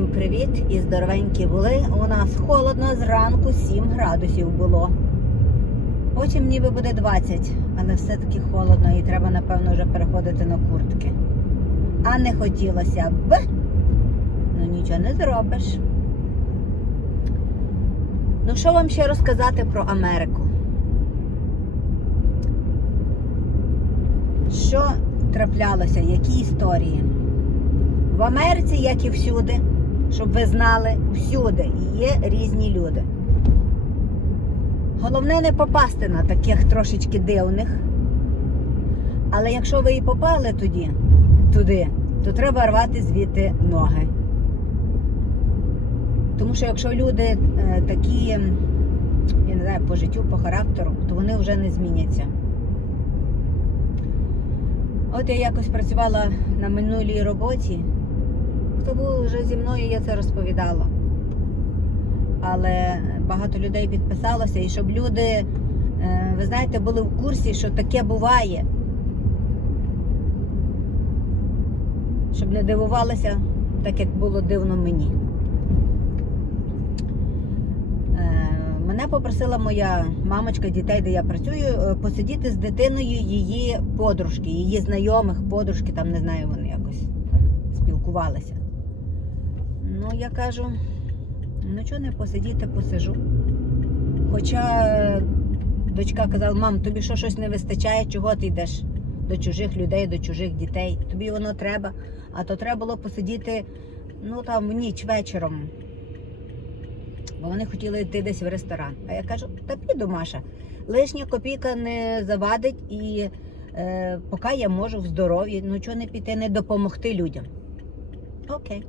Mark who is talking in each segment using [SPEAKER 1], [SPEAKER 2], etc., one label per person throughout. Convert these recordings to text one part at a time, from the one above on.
[SPEAKER 1] Всім привіт і здоровенькі були. У нас холодно зранку 7 градусів було. Потім ніби буде 20, але все-таки холодно і треба, напевно, вже переходити на куртки. А не хотілося б. Ну нічого не зробиш. Ну, що вам ще розказати про Америку? Що траплялося, які історії? В Америці, як і всюди, щоб ви знали, всюди є різні люди. Головне не попасти на таких трошечки дивних. Але якщо ви і попали тоді, туди, то треба рвати звідти ноги. Тому що якщо люди е, такі, я не знаю, по життю, по характеру, то вони вже не зміняться. От я якось працювала на минулій роботі. Хто був вже зі мною, я це розповідала. Але багато людей підписалося, і щоб люди, е, ви знаєте, були в курсі, що таке буває. Щоб не дивувалися, так як було дивно мені. Е, Мене попросила моя мамочка дітей, де я працюю, е, посидіти з дитиною її подружки, її знайомих подружки, там не знаю, вони якось спілкувалися. Ну, я кажу, ну чого не посидіти, посижу. Хоча е, дочка казала, мам, тобі що щось не вистачає, чого ти йдеш до чужих людей, до чужих дітей. Тобі воно треба, а то треба було посидіти ну там в ніч вечором. Бо вони хотіли йти десь в ресторан. А я кажу, та піду, Маша. Лишня копійка не завадить і е, поки я можу в здоров'ї, ну чого не піти, не допомогти людям. Окей.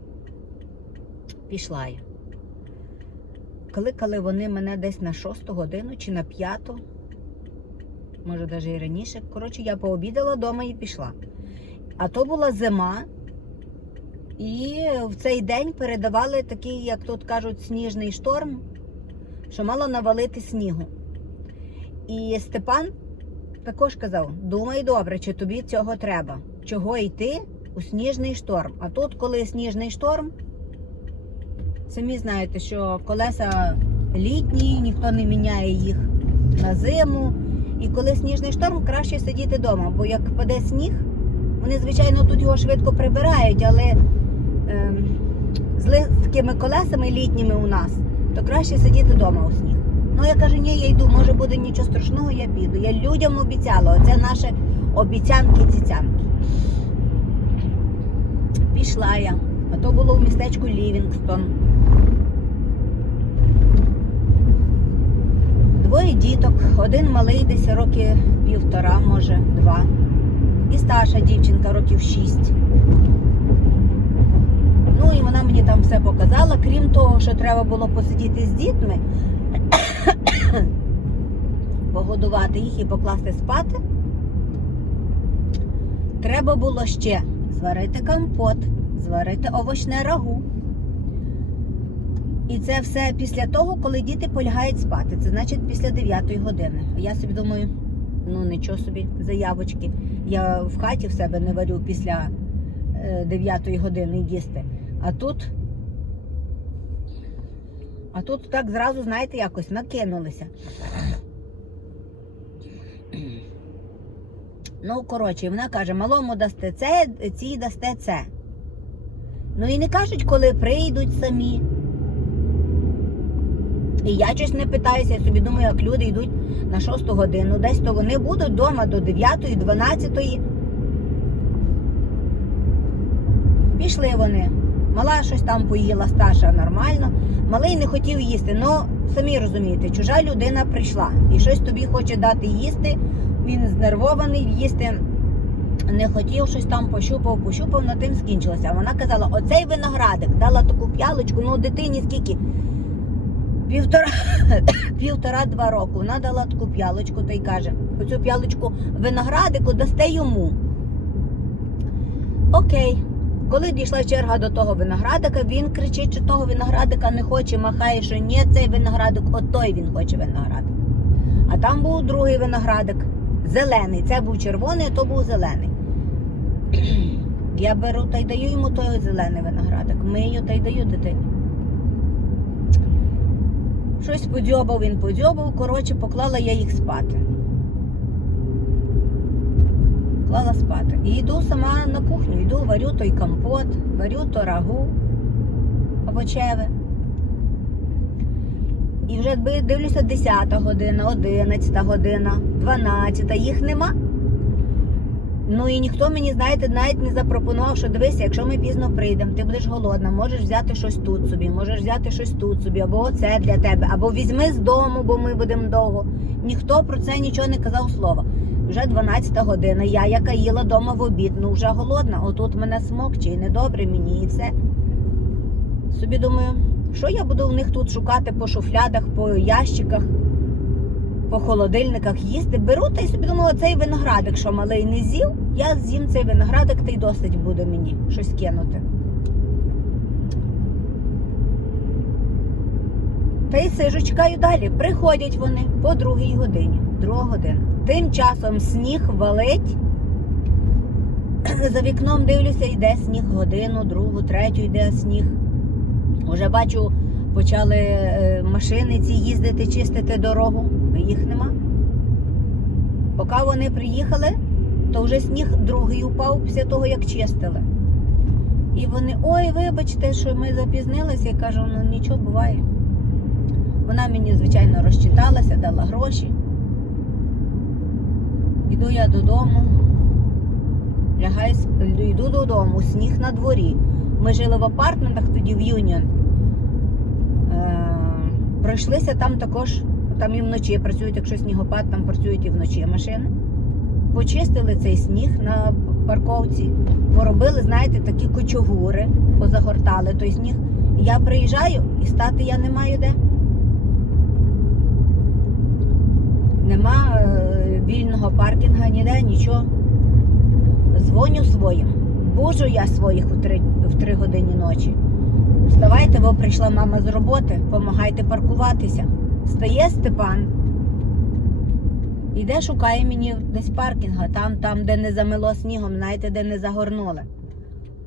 [SPEAKER 1] Пішла я. Кликали вони мене десь на 6 годину чи на 5, може навіть і раніше. Коротше, я пообідала вдома і пішла. А то була зима, і в цей день передавали такий, як тут кажуть, сніжний шторм, що мало навалити снігу. І Степан також казав: думай добре, чи тобі цього треба. Чого йти у сніжний шторм? А тут, коли сніжний шторм, самі знаєте, що колеса літні, ніхто не міняє їх на зиму. І коли сніжний шторм, краще сидіти вдома, бо як паде сніг, вони, звичайно, тут його швидко прибирають, але ем, з легкими колесами літніми у нас, то краще сидіти вдома у сніг. Ну я кажу, ні, я йду, може буде нічого страшного, я піду. Я людям обіцяла, оце наші обіцянки-цяцянки. Пішла я. А то було в містечку Лівінгстон. Двоє діток, один малий, десь роки півтора, може, два. І старша дівчинка років шість. Ну і вона мені там все показала. Крім того, що треба було посидіти з дітьми, погодувати їх і покласти спати. Треба було ще зварити компот, зварити овочне рагу. І це все після того, коли діти полягають спати. Це значить після 9 години. А я собі думаю, ну нічого собі, заявочки. Я в хаті в себе не варю після 9 години їсти. А тут. А тут так зразу, знаєте, якось накинулися. Ну, коротше, вона каже, малому дасте це, цій дасте це. Ну і не кажуть, коли прийдуть самі. І я щось не питаюся, я собі думаю, як люди йдуть на 6 годину, десь то вони будуть вдома до 9, 12. Пішли вони. Мала щось там поїла, старша нормально. Малий не хотів їсти. Ну, самі розумієте, чужа людина прийшла і щось тобі хоче дати їсти. Він знервований, їсти не хотів, щось там пощупав, пощупав, на тим скінчилося. Вона казала: оцей виноградик дала таку п'ялочку, ну дитині скільки? Півтора півтора-два року. Вона дала таку п'ялочку та й каже: оцю п'ялочку виноградику дасте йому. Окей. Коли дійшла черга до того виноградика, він кричить, що того виноградика не хоче, махає, що ні, цей виноградик, отой він хоче виноградик. А там був другий виноградик, зелений. Це був червоний, а то був зелений. Я беру та й даю йому той зелений виноградик. Мию та й даю дитині. Щось подзьобав, він подзьобав. Коротше, поклала я їх спати. Клала спати. І йду сама на кухню, йду, варю той компот, варю то рагу овочеве. І вже дивлюся 10 година, 11 година, 12, їх нема. Ну і ніхто мені, знаєте, навіть не запропонував, що дивися, якщо ми пізно прийдемо, ти будеш голодна, можеш взяти щось тут собі, можеш взяти щось тут собі, або оце для тебе, або візьми з дому, бо ми будемо довго. Ніхто про це нічого не казав слова. Вже 12 година, я, яка їла вдома в обід, ну вже голодна, отут мене смокче і недобре мені і все. Собі думаю, що я буду в них тут шукати по шуфлядах, по ящиках, по холодильниках їсти. Беру та й собі думаю, цей виноградик, що малий не з'їв, я з'їм цей виноградик, та й досить буде мені щось кинути. Та й сижу, чекаю далі. Приходять вони по другій годині, друга година. Тим часом сніг валить. За вікном дивлюся, йде сніг годину, другу, третю йде сніг. Уже бачу, почали е, машини ці їздити, чистити дорогу. Їх нема. Поки вони приїхали, то вже сніг другий упав після того, як чистили. І вони, ой, вибачте, що ми запізнилися. Я кажу, ну нічого буває. Вона мені, звичайно, розчиталася, дала гроші. Іду я додому, лягаю, йду додому, сніг на дворі. Ми жили в апартментах тоді в Юніон. Е, пройшлися там також, там і вночі працюють, якщо снігопад, там працюють і вночі машини. Почистили цей сніг на парковці, поробили, знаєте, такі кочугури, позагортали той сніг. Я приїжджаю і стати я не маю де. Нема е, вільного паркінга ніде, нічого. Дзвоню своїм. Бужу я своїх у три, в три годині ночі. Вставайте, бо прийшла мама з роботи, помагайте паркуватися. Стає Степан. Іде, шукає мені десь паркінга, там, там, де не замило снігом, знаєте, де не загорнули.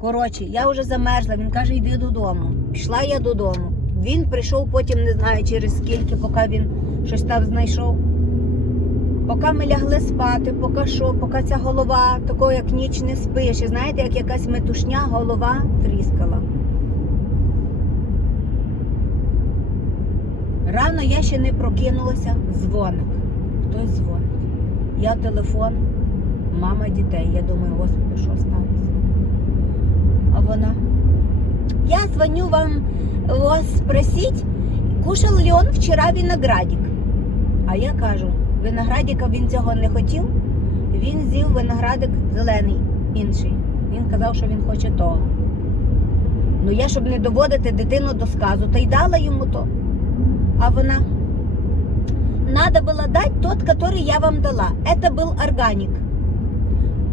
[SPEAKER 1] Коротше, я вже замерзла, він каже, йди додому. Пішла я додому. Він прийшов потім, не знаю через скільки, поки він щось там знайшов. Поки ми лягли спати, поки що, поки ця голова такою, як ніч не спиш. І знаєте, як якась метушня, голова тріскала. Рано я ще не прокинулася, дзвоник. Хтось дзвонить. Я телефон, мама дітей. Я думаю, господи, що сталося? А вона. Я звоню вам вас спросить, кушал ли он вчера виноградик? А я кажу, виноградика він цього не хотів. Він з'їв виноградик зелений, інший. Він казав, що він хоче того. Ну я, щоб не доводити дитину до сказу, то й дала йому то. А вона. Надо было дать тот, который я вам дала. Это был органик.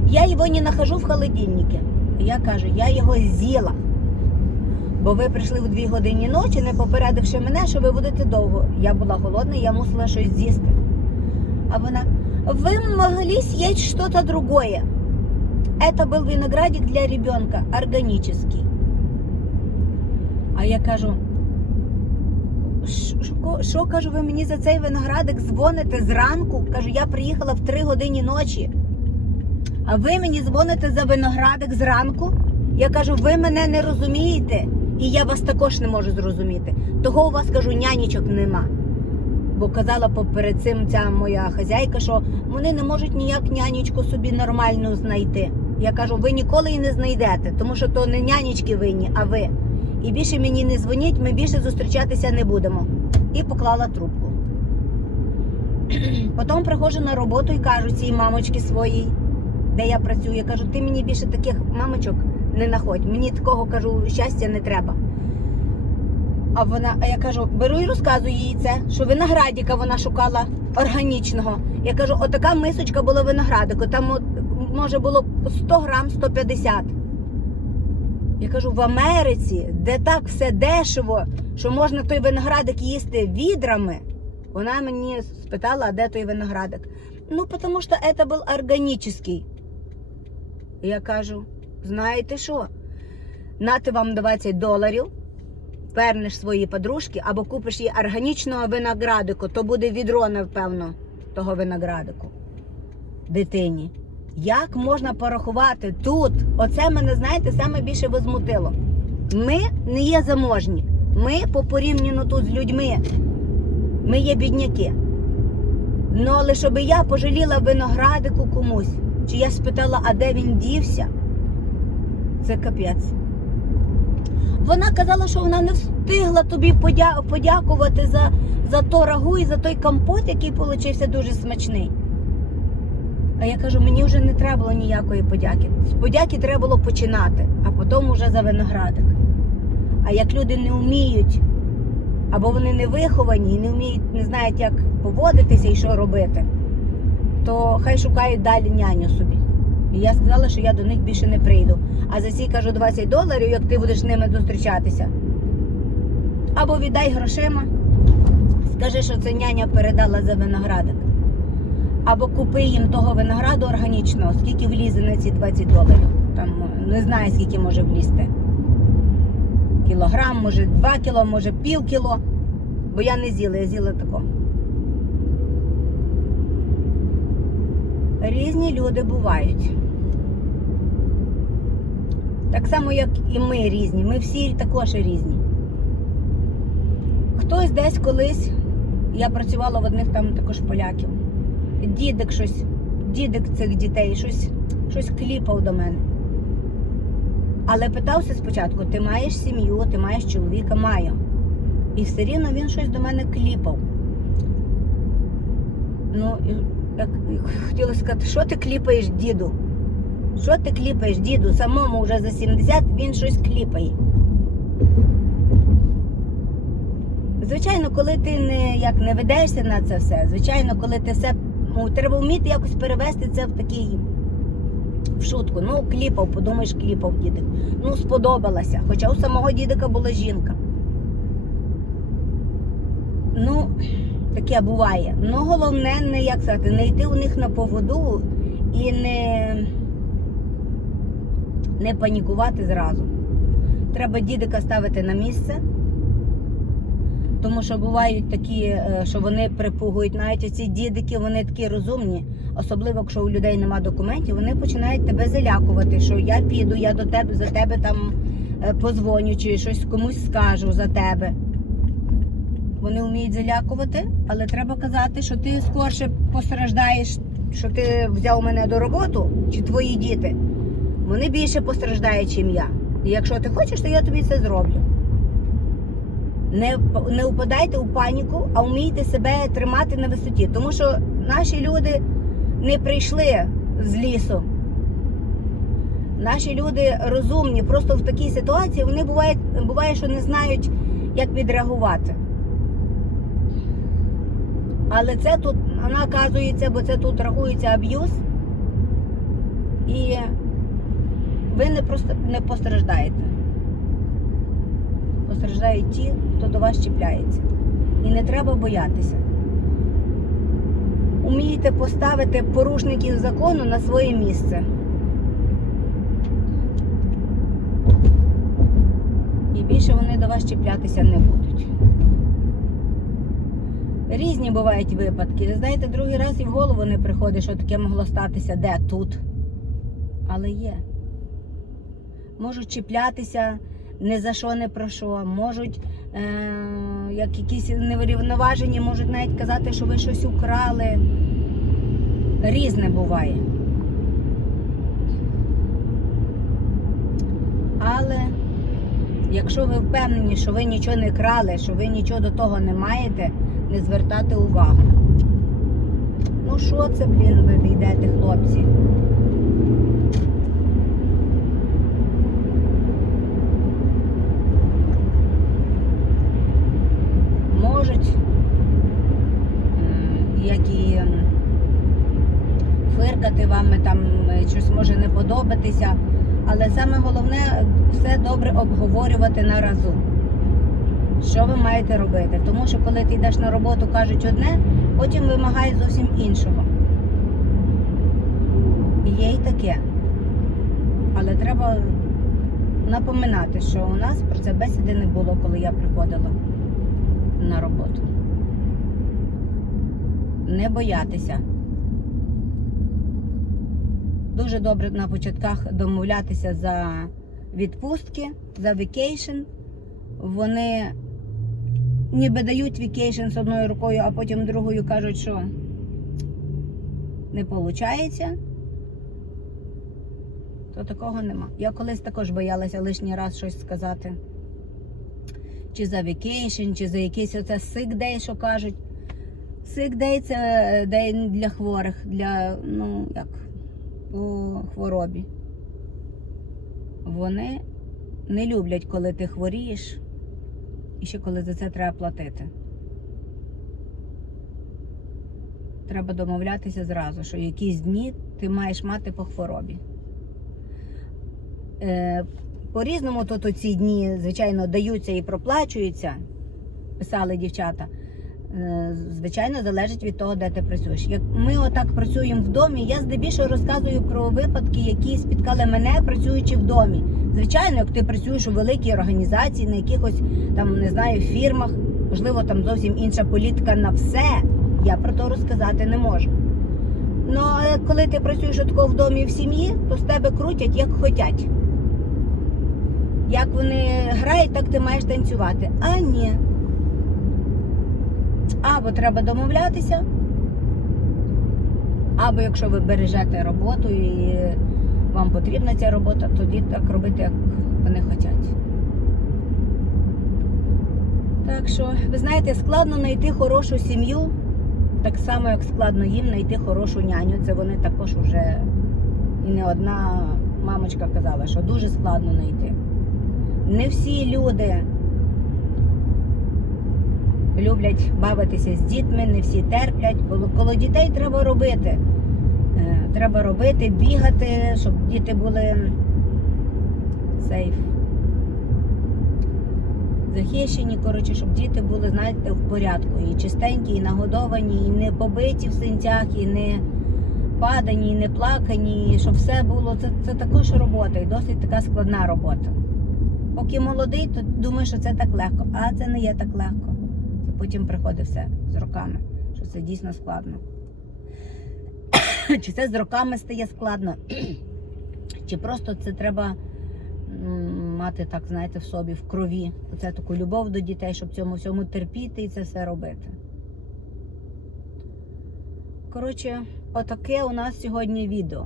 [SPEAKER 1] Я его не нахожу в холодильнике. Я кажу, я його з'їла. Бо ви прийшли в дві годині ночі, не попередивши мене, що ви будете довго. Я була голодна, я мусила щось з'їсти. А вона, ви могли съесть что-то другое. Это был виноградик для ребенка, органический. А я кажу, що, кажу, ви мені за цей виноградик дзвоните зранку? Кажу, я приїхала в 3 годині ночі. А ви мені дзвоните за виноградик зранку? Я кажу, ви мене не розумієте, і я вас також не можу зрозуміти. Того у вас кажу, нянічок нема. Бо казала поперед цим ця моя хазяйка, що вони не можуть ніяк нянечку собі нормальну знайти. Я кажу, ви ніколи її не знайдете, тому що то не нянечки винні, а ви. І більше мені не дзвоніть, ми більше зустрічатися не будемо. І поклала трубку. Потім приходжу на роботу і кажу цій мамочці своїй, де я працюю, я кажу, ти мені більше таких мамочок не находь. Мені такого кажу, щастя не треба. А вона, а я кажу, беру і розказую їй це, що виноградика вона шукала органічного. Я кажу, отака мисочка була виноградику, там може було 100 грам 150. Я кажу, в Америці, де так все дешево, що можна той виноградик їсти відрами. Вона мені спитала, а де той виноградик. Ну, тому що це був органічний. Я кажу, знаєте що? Нати вам 20 доларів, вернеш своїй подружці або купиш їй органічного виноградику, то буде відро, напевно, того виноградику дитині. Як можна порахувати тут? Оце мене, знаєте, саме більше возмутило. Ми не є заможні. Ми по порівняно тут з людьми. Ми є бідняки. Ну, але щоб я пожаліла виноградику комусь, чи я спитала, а де він дівся, це капець. Вона казала, що вона не встигла тобі подя- подякувати за, за то рагу і за той компот, який получився дуже смачний. А я кажу, мені вже не треба було ніякої подяки. З подяки треба було починати, а потім уже за виноградик. А як люди не вміють, або вони не виховані і не вміють, не знають, як поводитися і що робити, то хай шукають далі няню собі. І я сказала, що я до них більше не прийду. А за ці кажу 20 доларів, як ти будеш з ними зустрічатися. Або віддай грошима, скажи, що це няня передала за виноградик. Або купи їм того винограду органічного, скільки влізе на ці 20 доларів. Там не знаю, скільки може влізти. Кілограм, може 2 кіло, може пів кіло. Бо я не з'їла, я з'їла тако. Різні люди бувають. Так само, як і ми різні. Ми всі також різні. Хтось десь колись, я працювала в одних там також поляків. Дідик щось, дідик цих дітей, щось, щось кліпав до мене. Але питався спочатку: ти маєш сім'ю, ти маєш чоловіка, маю. І все рівно він щось до мене кліпав. Ну, як хотіла сказати, що ти кліпаєш діду? Що ти кліпаєш діду? Самому вже за 70 він щось кліпає. Звичайно, коли ти не, як, не ведешся на це все, звичайно, коли ти все. Треба вміти якось перевести це в такий в шутку. Ну, кліпав, подумаєш, кліпав дідик. Ну, сподобалася. Хоча у самого дідика була жінка. Ну, таке буває. Ну, головне, не як сказати, не йти у них на поводу і не, не панікувати зразу. Треба дідика ставити на місце. Тому що бувають такі, е, що вони припугують, навіть ці дідики, вони такі розумні, особливо якщо у людей нема документів, вони починають тебе залякувати, що я піду, я до тебе за тебе там е, позвоню чи щось комусь скажу за тебе. Вони вміють залякувати, але треба казати, що ти скорше постраждаєш, що ти взяв мене до роботи, чи твої діти. Вони більше постраждають, ніж я. І якщо ти хочеш, то я тобі це зроблю. Не, не впадайте у паніку, а вмійте себе тримати на висоті. Тому що наші люди не прийшли з лісу. Наші люди розумні, просто в такій ситуації вони бувають, буває, що не знають, як відреагувати. Але це тут наказується, бо це тут рахується аб'юз. І ви не просто не постраждаєте. Постраждають ті, хто до вас чіпляється. І не треба боятися. Умійте поставити порушників закону на своє місце. І більше вони до вас чіплятися не будуть. Різні бувають випадки. Ви знаєте, другий раз і в голову не приходить, що таке могло статися де тут. Але є. Можуть чіплятися не за що, не про що. Можуть, як якісь неврівноважені, можуть навіть казати, що ви щось украли. Різне буває. Але якщо ви впевнені, що ви нічого не крали, що ви нічого до того не маєте, не звертати увагу. Ну що це, блін, ви йдете, хлопці? Можуть, м, як і м, фиркати вами там е, щось може не подобатися, але саме головне все добре обговорювати на разу. Що ви маєте робити? Тому що коли ти йдеш на роботу, кажуть одне, потім вимагають зовсім іншого. І Є й таке. Але треба напоминати, що у нас про це бесіди не було, коли я приходила на роботу. Не боятися. Дуже добре на початках домовлятися за відпустки, за вікейшн. Вони ніби дають вікейшн з одною рукою, а потім другою кажуть, що не виходить. То такого нема. Я колись також боялася лишній раз щось сказати. Чи за вікейшн, чи за якийсь оце day, що кажуть. Day це е, день для хворих, для, ну, як, по хворобі. Вони не люблять, коли ти хворієш, і ще коли за це треба платити. Треба домовлятися зразу, що якісь дні ти маєш мати по хворобі. Е, По-різному тут ці дні, звичайно, даються і проплачуються, писали дівчата. Е, Звичайно, залежить від того, де ти працюєш. Як ми отак працюємо в домі, я здебільшого розказую про випадки, які спіткали мене, працюючи в домі. Звичайно, як ти працюєш у великій організації, на якихось там не знаю фірмах, можливо, там зовсім інша політика на все. Я про то розказати не можу. Ну, але коли ти працюєш отако в домі в сім'ї, то з тебе крутять як хотять. Як вони грають, так ти маєш танцювати. А ні. Або треба домовлятися, або якщо ви бережете роботу і вам потрібна ця робота, тоді так робити, як вони хочуть. Так що, ви знаєте, складно знайти хорошу сім'ю, так само, як складно їм знайти хорошу няню. Це вони також вже і не одна мамочка казала, що дуже складно знайти. Не всі люди люблять бавитися з дітьми, не всі терплять. Коло, дітей треба робити. Е, Треба робити, бігати, щоб діти були сейф. Захищені, коротше, щоб діти були, знаєте, в порядку. І чистенькі, і нагодовані, і не побиті в синцях, і не падані, і не плакані, і щоб все було. Це, це також робота, і досить така складна робота. Поки молодий, то думаєш, що це так легко, а це не є так легко. Потім приходить все з роками, що це дійсно складно. Чи це з роками стає складно, чи просто це треба мати, так, знаєте, в собі, в крові. Оце таку любов до дітей, щоб цьому всьому терпіти і це все робити. Коротше, отаке у нас сьогодні відео.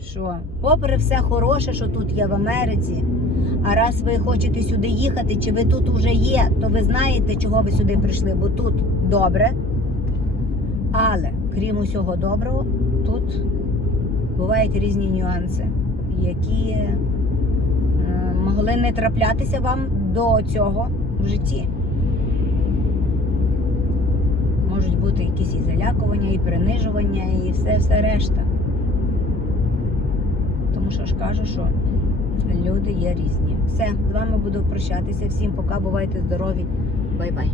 [SPEAKER 1] Що, попри все хороше, що тут є в Америці, а раз ви хочете сюди їхати, чи ви тут вже є, то ви знаєте, чого ви сюди прийшли, бо тут добре. Але крім усього доброго, тут бувають різні нюанси, які е, могли не траплятися вам до цього в житті. Можуть бути якісь і залякування, і принижування, і все, все решта. Тому що ж кажу, що люди є різні. Все, з вами буду прощатися. Всім пока, бувайте здорові. Бай-бай.